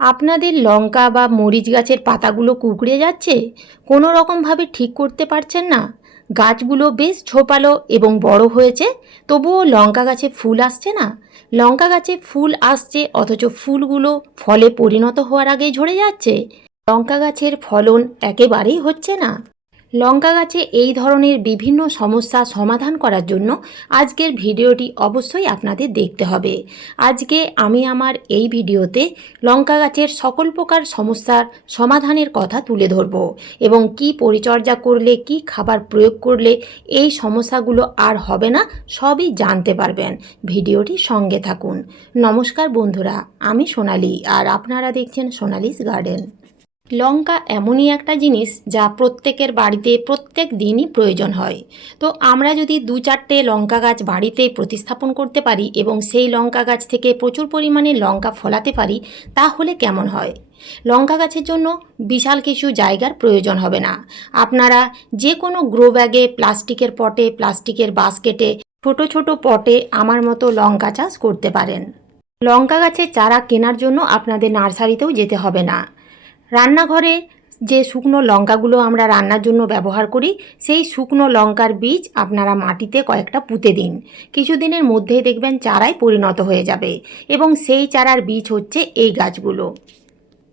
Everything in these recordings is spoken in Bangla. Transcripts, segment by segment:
আপনাদের লঙ্কা বা মরিচ গাছের পাতাগুলো কুঁকড়ে যাচ্ছে? কোনো রকমভাবে ঠিক করতে পারছেন না। গাছগুলো বেশ ঝোপালো এবং বড় হয়েছে, তবুও লঙ্কা গাছে ফুল আসছে না। লঙ্কা গাছে ফুল আসছে অথচ ফুলগুলো ফলে পরিণত হওয়ার আগেই ঝরে যাচ্ছে। লঙ্কা গাছের ফলন একেবারেই হচ্ছে না। লঙ্কা গাছে এই ধরনের বিভিন্ন সমস্যা সমাধান করার জন্য আজকের ভিডিওটি অবশ্যই আপনাদের দেখতে হবে। আজকে আমি আমার এই ভিডিওতে লঙ্কা গাছের সকল প্রকার সমস্যার সমাধানের কথা তুলে ধরব এবং কি পরিচর্যা করলে, কি খাবার প্রয়োগ করলে এই সমস্যাগুলো আর হবে না, সবই জানতে পারবেন। ভিডিওটি সঙ্গে থাকুন। নমস্কার বন্ধুরা, আমি সোনালি আর আপনারা দেখছেন সোনালিস গার্ডেন। লঙ্কা এমনই একটা জিনিস যা প্রত্যেকের বাড়িতে প্রত্যেক দিনই প্রয়োজন হয়। তো আমরা যদি দু চারটে লঙ্কা গাছ বাড়িতে প্রতিস্থাপন করতে পারি এবং সেই লঙ্কা গাছ থেকে প্রচুর পরিমাণে লঙ্কা ফলাতে পারি, তাহলে কেমন হয়? লঙ্কা গাছের জন্য বিশাল কিছু জায়গার প্রয়োজন হবে না। আপনারা যে কোনো গ্রো ব্যাগে, প্লাস্টিকের পটে, প্লাস্টিকের বাস্কেটে, ছোট ছোট পটে আমার মতো লঙ্কা চাষ করতে পারেন। লঙ্কা গাছের চারা কেনার জন্য আপনাদের নার্সারিতেও যেতে হবে না। রান্নাঘরে যে শুকনো লঙ্কাগুলো আমরা রান্নার জন্য ব্যবহার করি, সেই শুকনো লঙ্কার বীজ আপনারা মাটিতে কয়েকটা পুঁতে দিন। কিছুদিনের মধ্যেই দেখবেন চারায় পরিণত হয়ে যাবে এবং সেই চারার বীজ হচ্ছে এই গাছগুলো।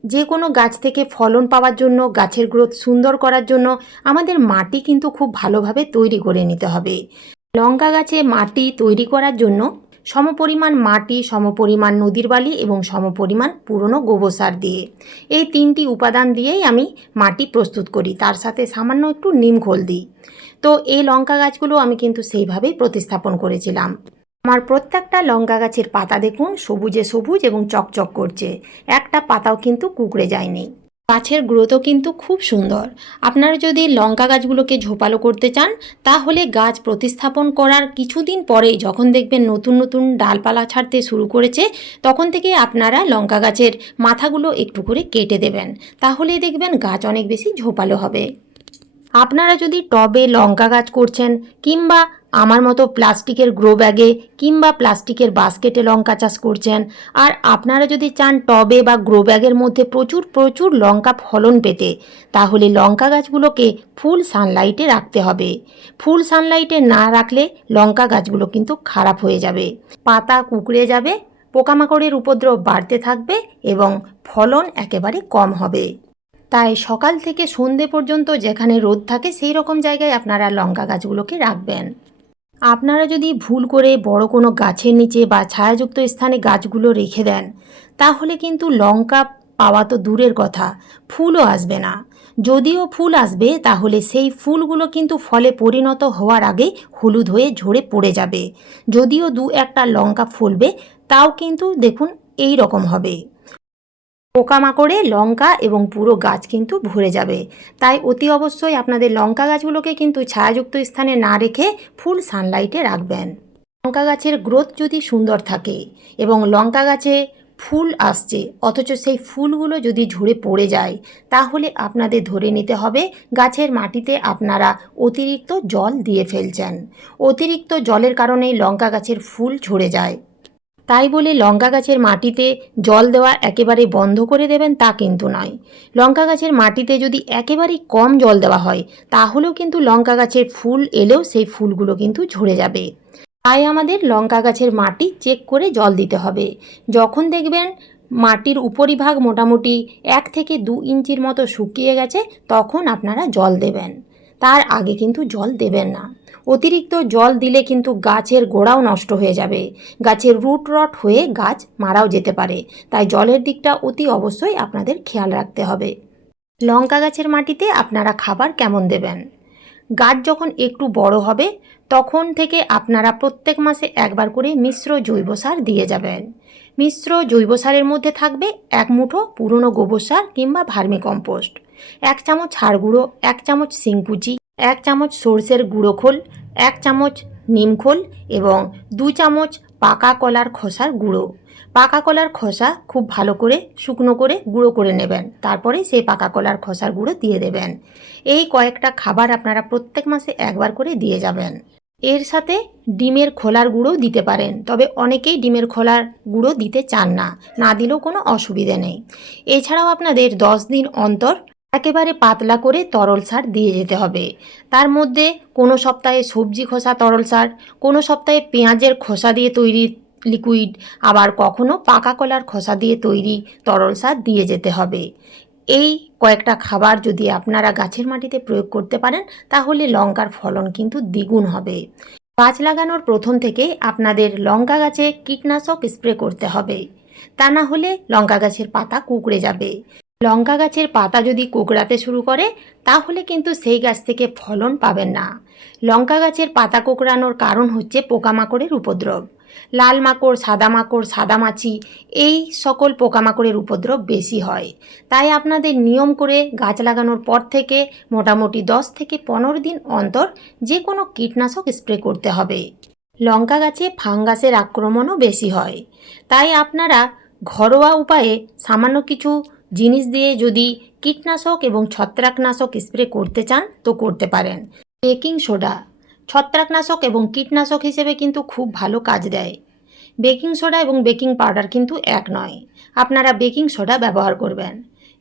যে কোনো গাছ থেকে ফলন পাওয়ার জন্য, গাছের গ্রোথ সুন্দর করার জন্য আমাদের মাটি কিন্তু খুব ভালোভাবে তৈরি করে নিতে হবে। লঙ্কা গাছে মাটি তৈরি করার জন্য সমপরিমাণ মাটি, সমপরিমাণ নদীর বালি এবং সমপরিমাণ পুরনো গোবর সার দিয়ে। এই তিনটি উপাদান দিয়েই আমি মাটি প্রস্তুত করি। তার সাথে সামান্য একটু নিম খোল দিই। তো এই লঙ্কা গাছগুলো আমি কিন্তু সেইভাবেই প্রতিস্থাপন করেছিলাম। আমার প্রত্যেকটা লঙ্কা গাছের পাতা দেখুন, সবুজে সবুজ এবং চকচক করছে। একটা পাতাও কিন্তু কুকড়ে যায়নি। গাছের গ্রোথও কিন্তু খুব সুন্দর। আপনারা যদি লঙ্কা গাছগুলোকে ঝোপালো করতে চান, তাহলে গাছ প্রতিস্থাপন করার কিছুদিন পরেই যখন দেখবেন নতুন নতুন ডালপালা ছাড়তে শুরু করেছে, তখন থেকে আপনারা লঙ্কা গাছের মাথাগুলো একটু করে কেটে দেবেন। তাহলেই দেখবেন গাছ অনেক বেশি ঝোপালো হবে। আপনারা যদি টবে লঙ্কা গাছ করছেন কিংবা আমার মতো প্লাস্টিকের গ্রো ব্যাগে কিংবা প্লাস্টিকের বাস্কেটে লঙ্কা চাষ করছেন। আর আপনারা যদি চান টবে বা গ্রো ব্যাগের মধ্যে প্রচুর প্রচুর লঙ্কা ফলন পেতে, তাহলে লঙ্কা গাছগুলোকে ফুল সানলাইটে রাখতে হবে। ফুল সানলাইটে না রাখলে লঙ্কা গাছগুলো কিন্তু খারাপ হয়ে যাবে। পাতা কুকড়ে যাবে, পোকামাকড়ের উপদ্রব বাড়তে থাকবে এবং ফলন একেবারে কম হবে। তাই সকাল থেকে সন্ধে পর্যন্ত যেখানে রোদ থাকে, সেই রকম জায়গায় আপনারা লঙ্কা গাছগুলোকে রাখবেন। আপনারা যদি ভুল করে বড় কোনো গাছের নিচে বা ছায়াযুক্ত স্থানে গাছগুলো রেখে দেন, তাহলে কিন্তু লঙ্কা পাওয়া তো দূরের কথা, ফুলও আসবে না। যদিও ফুল আসবে, তাহলে সেই ফুলগুলো কিন্তু ফলে পরিণত হওয়ার আগে হলুদ হয়ে ঝরে পড়ে যাবে। যদিও দু একটা লঙ্কা ফলবে, তাও কিন্তু দেখুন এই রকম হবে। পোকামাকড়ে লঙ্কা এবং পুরো গাছ কিন্তু ভরে যাবে। তাই অতি অবশ্যই আপনাদের লঙ্কা গাছগুলোকে কিন্তু ছায়াযুক্ত স্থানে না রেখে ফুল সানলাইটে রাখবেন। লঙ্কা গাছের গ্রোথ যদি সুন্দর থাকে এবং লঙ্কা গাছে ফুল আসছে, অথচ সেই ফুলগুলো যদি ঝরে পড়ে যায়, তাহলে আপনাদের ধরে নিতে হবে গাছের মাটিতে আপনারা অতিরিক্ত জল দিয়ে ফেলছেন। অতিরিক্ত জলের কারণেই লঙ্কা গাছের ফুল ঝরে যায়। তাই বলে লঙ্কা গাছের মাটিতে জল দেওয়া একেবারে বন্ধ করে দেবেন তা কিন্তু নয়। লঙ্কা গাছের মাটিতে যদি একেবারে কম জল দেওয়া হয়, তাহলেও কিন্তু লঙ্কা গাছের ফুল এলেও সেই ফুলগুলো কিন্তু ঝরে যাবে। তাই আমাদের লঙ্কা গাছের মাটি চেক করে জল দিতে হবে। যখন দেখবেন মাটির উপরিভাগ মোটামুটি এক থেকে দু ইঞ্চির মতো শুকিয়ে গেছে, তখন আপনারা জল দেবেন। তার আগে কিন্তু জল দেবেন না। অতিরিক্ত জল দিলে কিন্তু গাছের গোড়াও নষ্ট হয়ে যাবে। গাছের রুট রট হয়ে গাছ মারাও যেতে পারে। তাই জলের দিকটা অতি অবশ্যই আপনাদের খেয়াল রাখতে হবে। লঙ্কা গাছের মাটিতে আপনারা খাবার কেমন দেবেন? গাছ যখন একটু বড় হবে, তখন থেকে আপনারা প্রত্যেক মাসে একবার করে মিশ্র জৈব সার দিয়ে যাবেন। মিশ্র জৈব সারের মধ্যে থাকবে এক মুঠো পুরনো গোবর সার কিংবা ভার্মি কম্পোস্ট, এক চামচ হাড় গুঁড়ো, এক চামচ শিংকুচি এক চামচ সর্ষের গুঁড়ো খোল, এক চামচ নিমখোল এবং দু চামচ পাকা কলার খোসার গুঁড়ো। পাকা কলার খোসা খুব ভালো করে শুকনো করে গুঁড়ো করে নেবেন। তারপরে সেই পাকা কলার খোসার গুঁড়ো দিয়ে দেবেন। এই কয়েকটা খাবার আপনারা প্রত্যেক মাসে একবার করে দিয়ে যাবেন। এর সাথে ডিমের খোলার গুঁড়ো দিতে পারেন, তবে অনেকেই ডিমের খোলার গুঁড়ো দিতে চান না না দিলেও কোনো অসুবিধে নেই। এছাড়াও আপনাদের দশ দিন অন্তর একেবারে পাতলা করে তরল সার দিয়ে যেতে হবে। তার মধ্যে কোনো সপ্তাহে সবজি খোসা তরল সার, কোনো সপ্তাহে পেঁয়াজের খোসা দিয়ে তৈরি লিকুইড আবার কখনো পাকা কলার খোসা দিয়ে তৈরি তরল সার দিয়ে যেতে হবে। এই কয়েকটা খাবার যদি আপনারা গাছের মাটিতে প্রয়োগ করতে পারেন, তাহলে লঙ্কার ফলন কিন্তু দ্বিগুণ হবে। গাছ লাগানোর প্রথম থেকে আপনাদের লঙ্কা গাছে কীটনাশক স্প্রে করতে হবে। তা না হলে লঙ্কা গাছের পাতা কুকড়ে যাবে। লঙ্কা গাছের পাতা যদি কুকড়াতে শুরু করে, তাহলে কিন্তু সেই গাছ থেকে ফলন পাবেন না। লঙ্কা গাছের পাতা কুকড়ানোর কারণ হচ্ছে পোকামাকড়ের উপদ্রব। লাল মাকড়, সাদা মাকড়, সাদা মাছি, এই সকল পোকামাকড়ের উপদ্রব বেশি হয়। তাই আপনাদের নিয়ম করে গাছ লাগানোর পর থেকে মোটামুটি দশ থেকে পনেরো দিন অন্তর যে কোনো কীটনাশক স্প্রে করতে হবে। লঙ্কা গাছে ফাঙ্গাসের আক্রমণও বেশি হয়। তাই আপনারা ঘরোয়া উপায়ে সামান্য কিছু জিনিস দিয়ে যদি কীটনাশক এবং ছত্রাকনাশক স্প্রে করতে চান, তো করতে পারেন। Baking soda. ছত্রাকনাশক এবং কীটনাশক হিসেবে কিন্তু খুব ভালো কাজ দেয়। বেকিং সোডা এবং বেকিং পাউডার কিন্তু এক নয়। আপনারা বেকিং সোডা ব্যবহার করবেন।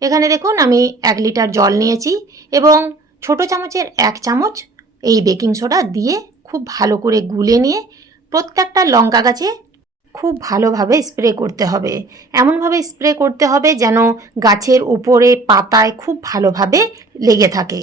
এখানে দেখুন, আমি এক লিটার জল নিয়েছি এবং ছোট চামচের এক চামচ এই বেকিং সোডা দিয়ে খুব ভালো করে গুলে নিয়ে প্রত্যেকটা লঙ্কা গাছে খুব ভালোভাবে স্প্রে করতে হবে। এমনভাবে স্প্রে করতে হবে যেন গাছের উপরে পাতায় খুব ভালোভাবে লেগে থাকে।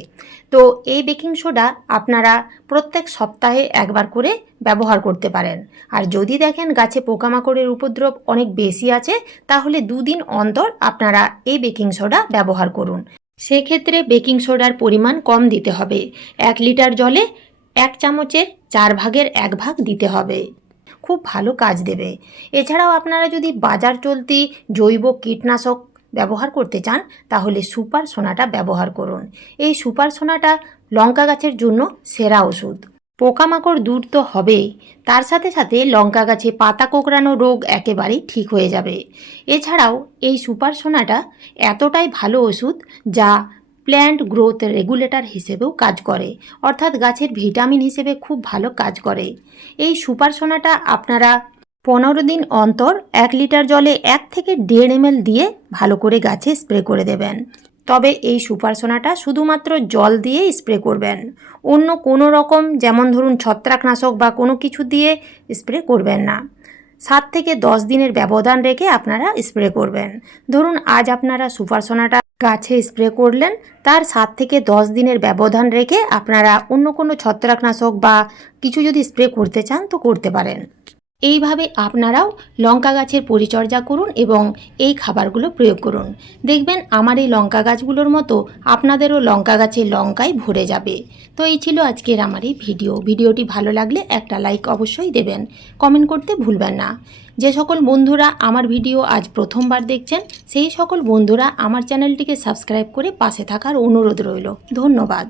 তো এই বেকিং সোডা আপনারা প্রত্যেক সপ্তাহে একবার করে ব্যবহার করতে পারেন। আর যদি দেখেন গাছে পোকামাকড়ের উপদ্রব অনেক বেশি আছে, তাহলে দুদিন অন্তর আপনারা এই বেকিং সোডা ব্যবহার করুন। সেক্ষেত্রে বেকিং সোডার পরিমাণ কম দিতে হবে। এক লিটার জলে এক চামচের চার ভাগের এক ভাগ দিতে হবে। খুব ভালো কাজ দেবে। এছাড়াও আপনারা যদি বাজার চলতি জৈব কীটনাশক ব্যবহার করতে চান, তাহলে সুপার সোনাটা ব্যবহার করুন। এই সুপার সোনাটা লঙ্কা গাছের জন্য সেরা ওষুধ। পোকামাকড় দূর তো হবেই। তার সাথে সাথে লঙ্কা গাছে পাতা কোঁকড়ানো রোগ একেবারেই ঠিক হয়ে যাবে। এছাড়াও এই সুপার সোনাটা এতটাই ভালো ওষুধ যা প্ল্যান্ট গ্রোথ রেগুলেটর হিসেবেও কাজ করে। অর্থাৎ গাছের ভিটামিন হিসেবে খুব ভালো কাজ করে। এই সুপার সোনাটা আপনারা পনেরো দিন অন্তর এক লিটার জলে এক থেকে দেড় এমএল দিয়ে ভালো করে গাছে স্প্রে করে দেবেন। তবে এই সুপার সোনাটা শুধুমাত্র জল দিয়ে স্প্রে করবেন। অন্য কোনো রকম যেমন ধরুন ছত্রাকনাশক বা কোনো কিছু দিয়ে স্প্রে করবেন না। সাত থেকে দশ দিনের ব্যবধান রেখে আপনারা স্প্রে করবেন। ধরুন আজ আপনারা সুপার সোনাটা গাছে স্প্রে করলেন। তার সাত থেকে দশ দিনের ব্যবধান রেখে আপনারা অন্য কোনো ছত্রাকনাশক বা কিছু যদি স্প্রে করতে চান তো করতে পারেন। এইভাবে আপনারাও লঙ্কা গাছের পরিচর্যা করুন এবং এই খাবারগুলো প্রয়োগ করুন। দেখবেন আমার এই লঙ্কা গাছগুলোর মতো আপনাদেরও লঙ্কা গাছে লঙ্কায় ভরে যাবে। তো এই ছিল আজকের আমার এই ভিডিও। ভিডিওটি ভালো লাগলে একটা লাইক অবশ্যই দেবেন। কমেন্ট করতে ভুলবেন না। যে সকল বন্ধুরা আমার ভিডিও আজ প্রথমবার দেখছেন, সেই সকল বন্ধুরা আমার চ্যানেলটিকে সাবস্ক্রাইব করে পাশে থাকার অনুরোধ রইল। ধন্যবাদ।